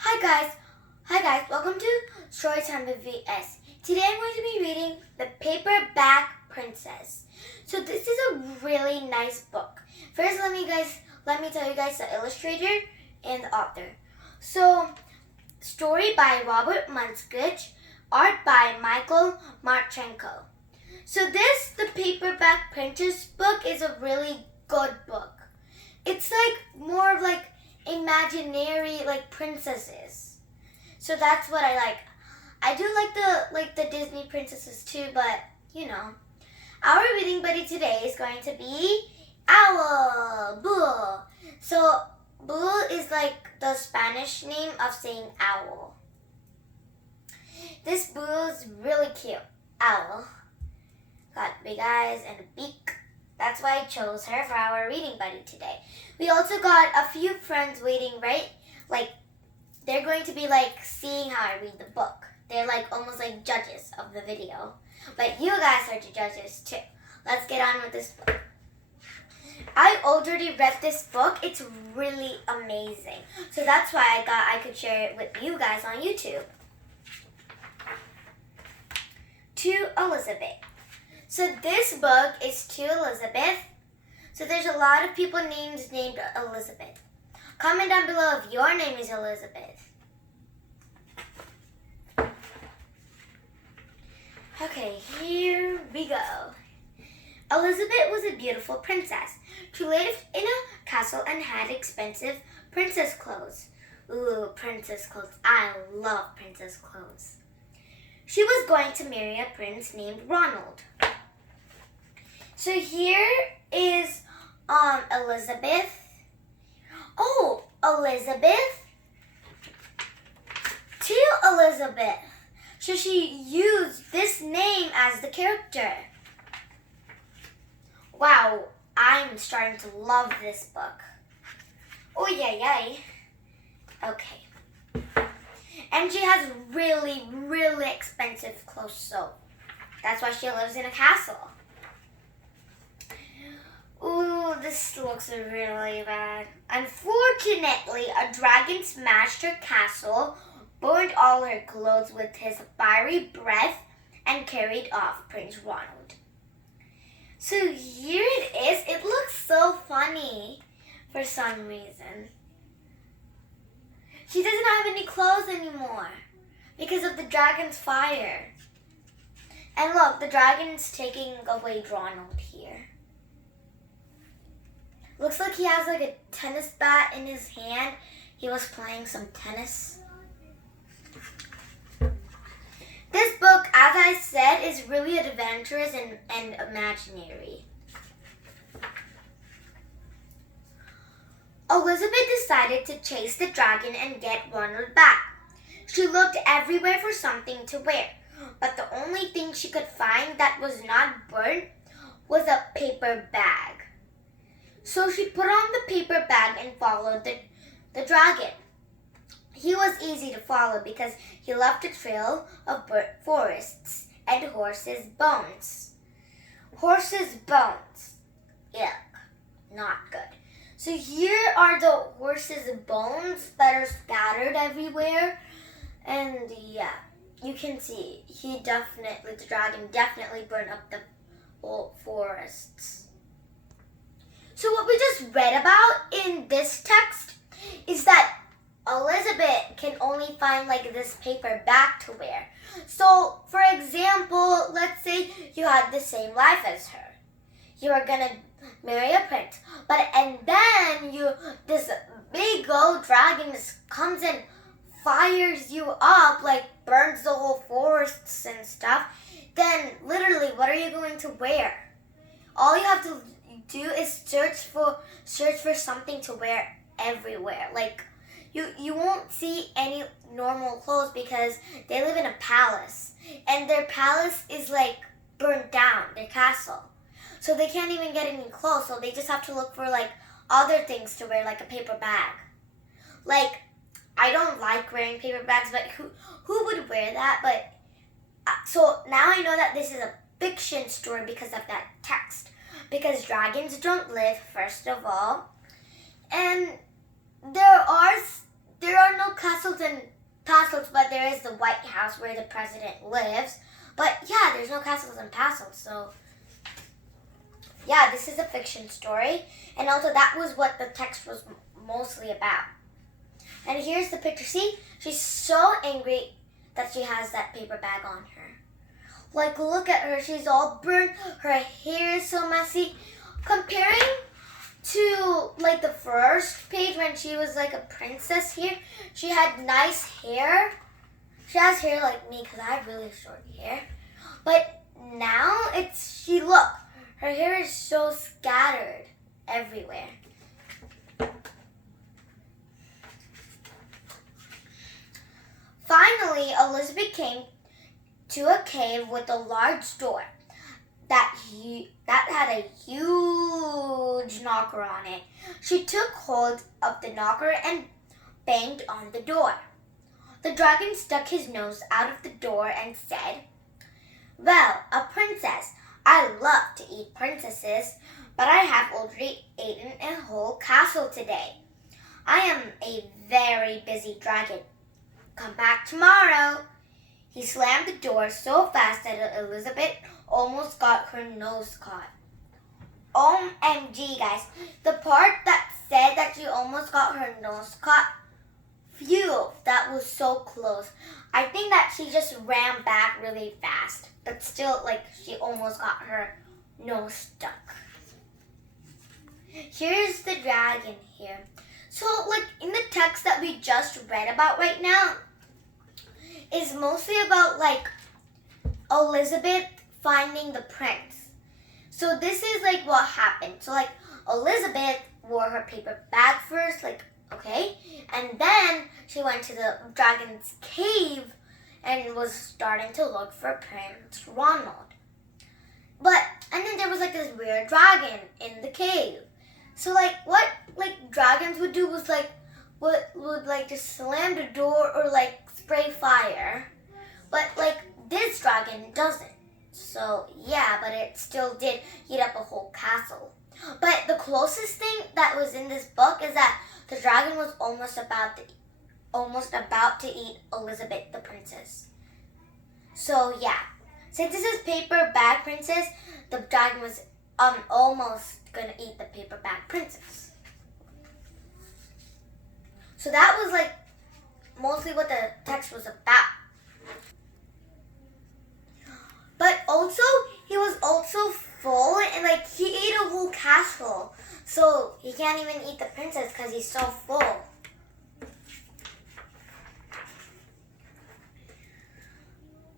Hi guys, welcome to Storytime with VS. Today I'm going to be reading The Paperback Princess. So this is a really nice book. First let me tell you guys the illustrator and the author. So story by Robert Munsch, art by Martchenko. So The Paperback Princess book is a really good book. It's more of imaginary princesses. So that's what I like. I do like the Disney princesses too, but our reading buddy today is going to be Owl. Boo. So Boo is the Spanish name of saying owl. This Boo is really cute. Owl. Got big eyes and a beak. That's why I chose her for our reading buddy today. We also got a few friends waiting, right? They're going to be seeing how I read the book. They're almost like judges of the video. But you guys are the judges too. Let's get on with this book. I already read this book. It's really amazing. So that's why I thought I could share it with you guys on YouTube. To Elizabeth. So this book is To Elizabeth. So there's a lot of people named Elizabeth. Comment down below if your name is Elizabeth. Okay, here we go. Elizabeth was a beautiful princess. She lived in a castle and had expensive princess clothes. Ooh, princess clothes. I love princess clothes. She was going to marry a prince named Ronald. So here is Elizabeth. Oh, Elizabeth. To Elizabeth. So she used this name as the character. Wow, I'm starting to love this book. Oh, yay. Okay. And she has really, really expensive clothes, so that's why she lives in a castle. Ooh, this looks really bad. Unfortunately, a dragon smashed her castle, burned all her clothes with his fiery breath, and carried off Prince Ronald. So here it is. It looks so funny for some reason. She doesn't have any clothes anymore because of the dragon's fire. And look, the dragon's taking away Ronald here. Looks like he has a tennis bat in his hand. He was playing some tennis. This book, as I said, is really adventurous and imaginary. Elizabeth decided to chase the dragon and get Ronald back. She looked everywhere for something to wear, but the only thing she could find that was not burnt was a paper bag. So she put on the paper bag and followed the dragon. He was easy to follow because he left a trail of burnt forests and horses' bones. Horses' bones. Yuck, not good. So here are the horses' bones that are scattered everywhere. And yeah, you can see the dragon definitely burned up the whole forests. So what we just read about in this text is that Elizabeth can only find this paper bag to wear. So for example, let's say you had the same life as her. You are gonna marry a prince, and then this big old dragon comes and fires you up, burns the whole forests and stuff. Then literally, what are you going to wear? All you have to do is search for something to wear everywhere. You won't see any normal clothes because they live in a palace, and their palace is burnt down, their castle. So they can't even get any clothes, so they just have to look for other things to wear, like a paper bag. I don't like wearing paper bags, but who would wear that? But so now I know that this is a fiction story because of that text. Because dragons don't live, first of all, and there are no castles castles, but there is the White House where the president lives. But yeah, there's no castles and castles. So yeah, this is a fiction story. And also that was what the text was mostly about. And here's the picture. See, she's so angry that she has that paper bag on her. Like, look at her. She's all burnt. Her hair is so messy. Comparing to, like, the first page when she was, like, a princess here, she had nice hair. She has hair like me because I have really short hair. But now look, her hair is so scattered everywhere. Finally, Elizabeth came to a cave with a large door that had a huge knocker on it. She took hold of the knocker and banged on the door. The dragon stuck his nose out of the door and said, "Well, a princess. I love to eat princesses, but I have already eaten a whole castle today. I am a very busy dragon. Come back tomorrow." He slammed the door so fast that Elizabeth almost got her nose caught. OMG, guys. The part that said that she almost got her nose caught, phew, that was so close. I think that she just ran back really fast, but still, like, she almost got her nose stuck. Here's the dragon here. So, like, in the text that we just read about right now, is mostly about, like, Elizabeth finding the prince. So this is, like, what happened. So, like, Elizabeth wore her paper bag first, like, okay? And then she went to the dragon's cave and was starting to look for Prince Ronald. And then there was, like, this weird dragon in the cave. So, like, what, like, dragons would do was, like, would like, just slam the door or, like, spray fire. But, like, this dragon doesn't. So, yeah, but it still did heat up a whole castle. But the closest thing that was in this book is that the dragon was almost about to eat Elizabeth the princess. So, yeah. Since this is paper bag princess, the dragon was almost gonna eat the paper bag princess. So that was, like, mostly what the text was about. But also, he was also full and, like, he ate a whole castle. So he can't even eat the princess because he's so full.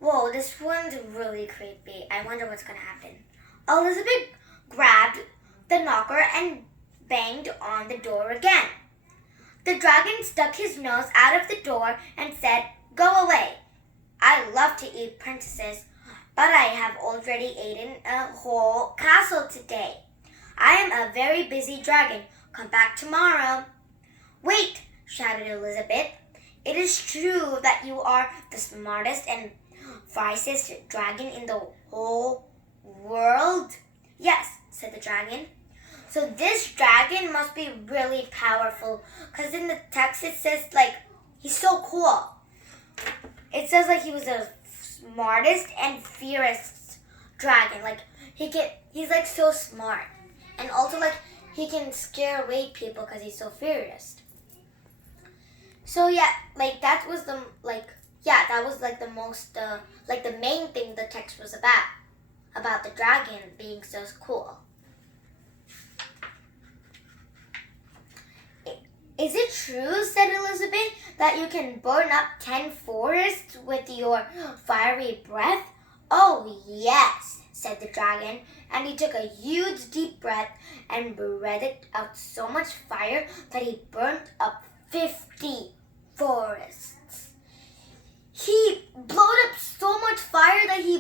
Whoa, this one's really creepy. I wonder what's going to happen. Elizabeth grabbed the knocker and banged on the door again. The dragon stuck his nose out of the door and said, "Go away. I love to eat princesses, but I have already eaten a whole castle today. I am a very busy dragon. Come back tomorrow." "Wait," shouted Elizabeth. "It is true that you are the smartest and wisest dragon in the whole world?" "Yes," said the dragon. So this dragon must be really powerful because in the text it says, like, he's so cool. It says, like, he was the smartest and fiercest dragon. Like, he's like so smart. And also, like, he can scare away people because he's so furious. So yeah, like, that was the most, like, the main thing the text was about the dragon being so cool. "Is it true," said Elizabeth, "that you can burn up 10 forests with your fiery breath?" "Oh, yes," said the dragon, and he took a huge deep breath and breathed out so much fire that he burnt up 50 forests. He blowed up so much fire that he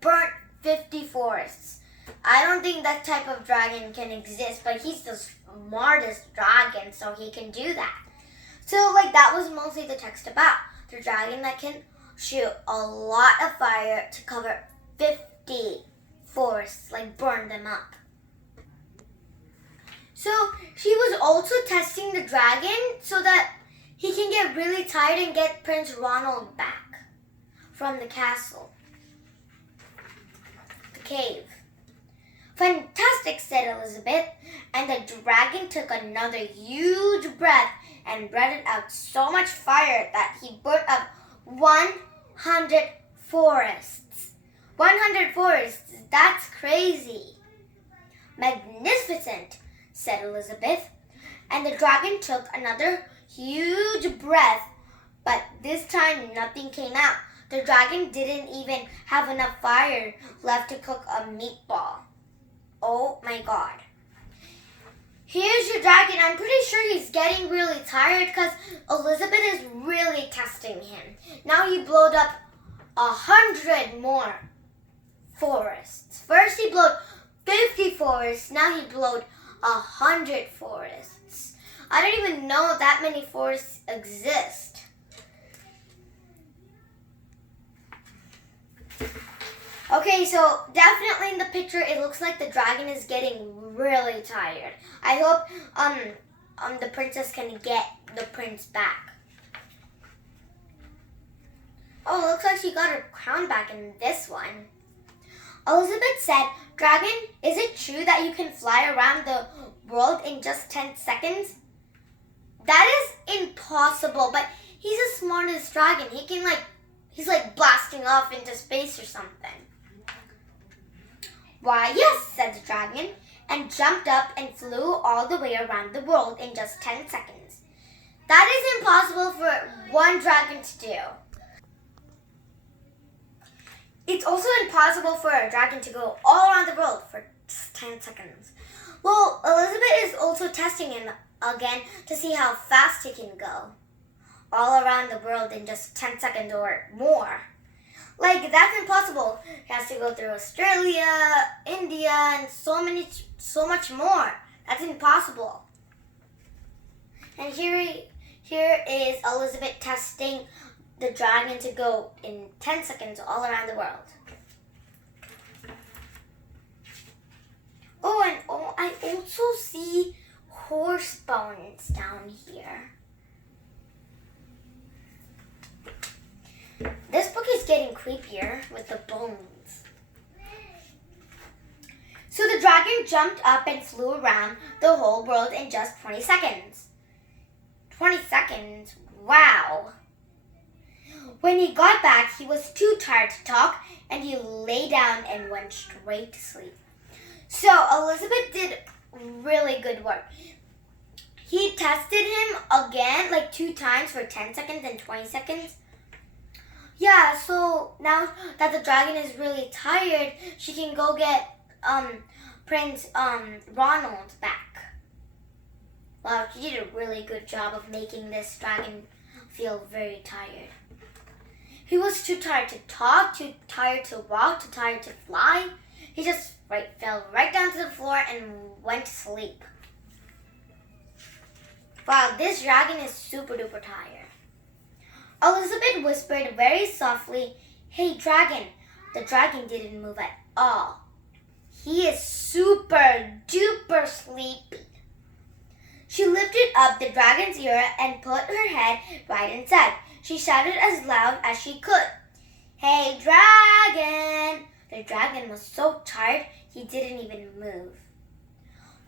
burnt 50 forests. I don't think that type of dragon can exist, but he's the smartest dragon, so he can do that. So, like, that was mostly the text about the dragon that can shoot a lot of fire to cover 50 forests, like, burn them up. So she was also testing the dragon so that he can get get really tired and get Prince Ronald back from the castle, the cave. Fantastic, said Elizabeth, and the dragon took another huge breath and breathed out so much fire that he burnt up 100 forests. 100 forests, that's crazy. Magnificent, said Elizabeth, and the dragon took another huge breath, but this time nothing came out. The dragon didn't even have enough fire left to cook a meatball. Oh my God. Here's your dragon. I'm pretty sure he's getting really tired because Elizabeth is really testing him. Now he blowed up 100 more forests. First he blowed 50 forests. Now he blowed 100 forests. I don't even know that many forests exist. Okay, so definitely in the picture, it looks like the dragon is getting really tired. I hope the princess can get the prince back. Oh, looks like she got her crown back in this one. Elizabeth said, Dragon, is it true that you can fly around the world in just 10 seconds? That is impossible, but he's the smartest dragon. He's like blasting off into space or something. Why, yes, said the dragon, and jumped up and flew all the way around the world in just 10 seconds. That is impossible for one dragon to do. It's also impossible for a dragon to go all around the world for just 10 seconds. Well, Elizabeth is also testing him again to see how fast he can go all around the world in just 10 seconds or more. Like, that's impossible. He has to go through Australia, India, and so much more. That's impossible. And here is Elizabeth testing the dragon to go in 10 seconds all around the world. Oh, I also see horse bones down here. This book is getting creepier with the bones. So the dragon jumped up and flew around the whole world in just 20 seconds. 20 seconds? Wow. When he got back, he was too tired to talk, and he lay down and went straight to sleep. So Elizabeth did really good work. He tested him again, like 2 times for 10 seconds and 20 seconds. Yeah, so now that the dragon is really tired, she can go get Prince Ronald back. Wow, she did a really good job of making this dragon feel very tired. He was too tired to talk, too tired to walk, too tired to fly. He just fell right down to the floor and went to sleep. Wow, this dragon is super duper tired. Elizabeth whispered very softly, Hey dragon. The dragon didn't move at all. He is super duper sleepy. She lifted up the dragon's ear and put her head right inside. She shouted as loud as she could, Hey dragon. The dragon was so tired he didn't even move.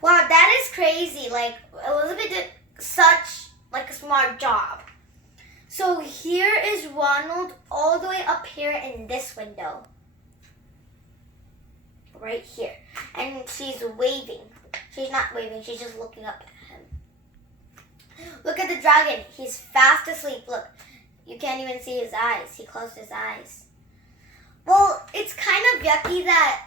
Wow, that is crazy. Like, Elizabeth did such a smart job. So here is Ronald all the way up here in this window. Right here. And she's waving. She's not waving, she's just looking up at him. Look at the dragon. He's fast asleep. Look, you can't even see his eyes. He closed his eyes. Well, it's kind of yucky that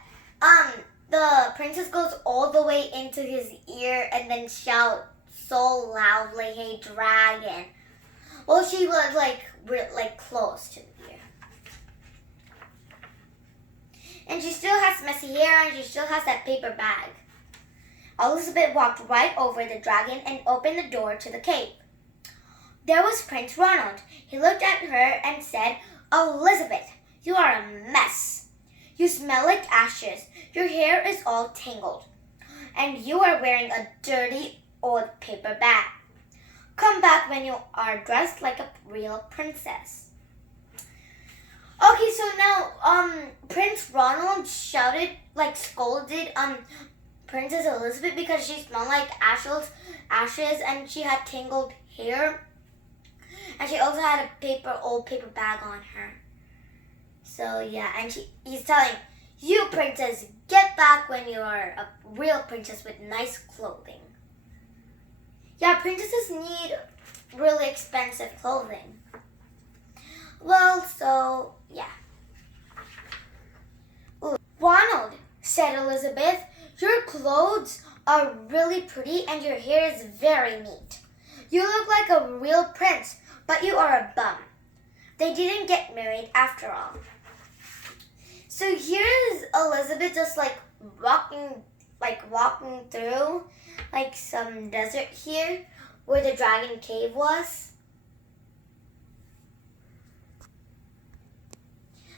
the princess goes all the way into his ear and then shouts so loudly, Hey dragon. Well, she was like close to the ear. And she still has messy hair and she still has that paper bag. Elizabeth walked right over the dragon and opened the door to the cave. There was Prince Ronald. He looked at her and said, Elizabeth, you are a mess. You smell like ashes. Your hair is all tangled. And you are wearing a dirty old paper bag. Come back when you are dressed like a real princess. Okay, so now Prince Ronald scolded Princess Elizabeth because she smelled like ashes and she had tangled hair. And she also had a old paper bag on her. So yeah, and he's telling, you princess, get back when you are a real princess with nice clothing. Yeah, princesses need really expensive clothing. Well, so yeah. Ooh. Ronald, said Elizabeth, your clothes are really pretty and your hair is very neat. You look like a real prince, but you are a bum. They didn't get married after all. So here is Elizabeth just walking through some desert here where the dragon cave was.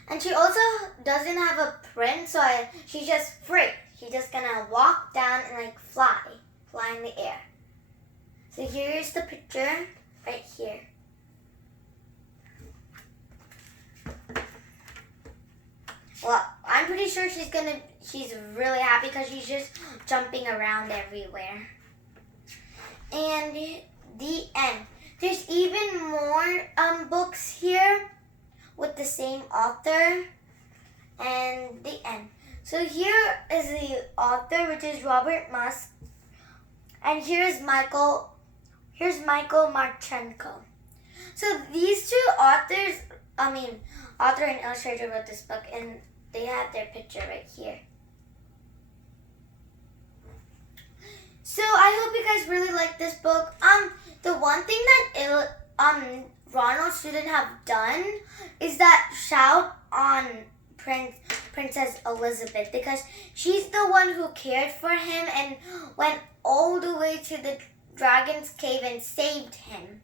And she also doesn't have a prince, so she's just free. She's just gonna walk down and fly in the air. So here's the picture right here. Well, I'm pretty sure she's really happy because she's just jumping around everywhere. And the end. There's even more books here with the same author. And the end. So here is the author, which is Robert Musk. And here's Michael Martchenko. So these two authors, author and illustrator wrote this book, and they have their picture right here. So I hope you guys really like this book. The one thing that Ronald shouldn't have done is that shout on Princess Elizabeth, because she's the one who cared for him and went all the way to the dragon's cave and saved him.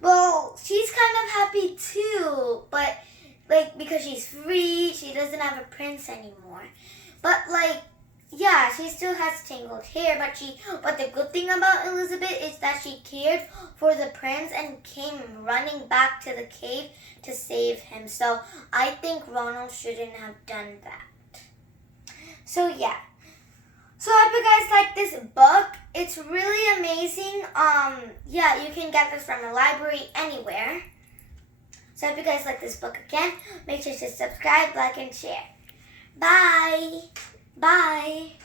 Well, she's kind of happy too, but because she's free, she doesn't have a prince anymore. But yeah, she still has tangled hair, but the good thing about Elizabeth is that she cared for the prince and came running back to the cave to save him. So I think Ronald shouldn't have done that. So yeah. So I hope you guys like this book. It's really amazing. Yeah, you can get this from the library anywhere. So I hope you guys like this book again. Make sure to subscribe, like, and share. Bye. Bye.